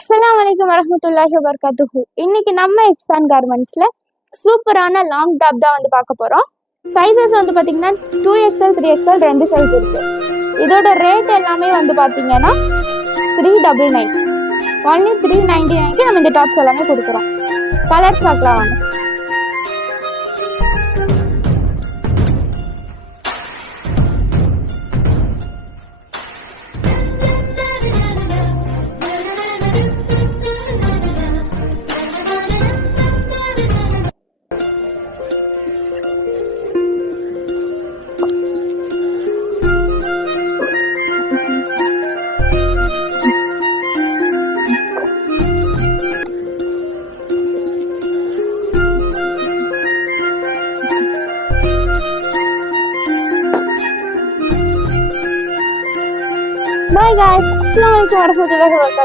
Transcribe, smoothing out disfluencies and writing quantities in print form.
அஸ்ஸலாமு அலைக்கும் வரஹ்மத்துல்லாஹி வபரகாத்துஹு. இன்னைக்கு நம்ம எக்ஸான் கார்மெண்ட்ஸ்ல சூப்பரான லாங் டாப் தான் வந்து பார்க்க போறோம். சைஸஸ் வந்து பாத்தீங்கன்னா 2XL 3XL ரெண்டு சைஸ் இருக்கு. இதோட ரேட் எல்லாமே வந்து பாத்தீங்கன்னா 399 ஒன்லி 399க்கு நம்ம இந்த டாப்ஸ் எல்லாமே கொடுக்குறோம். கலர்ஸ் பார்க்கலாம் வாங்க. Bye guys. Assalamualaikum warahmatullahi wabarakatuh.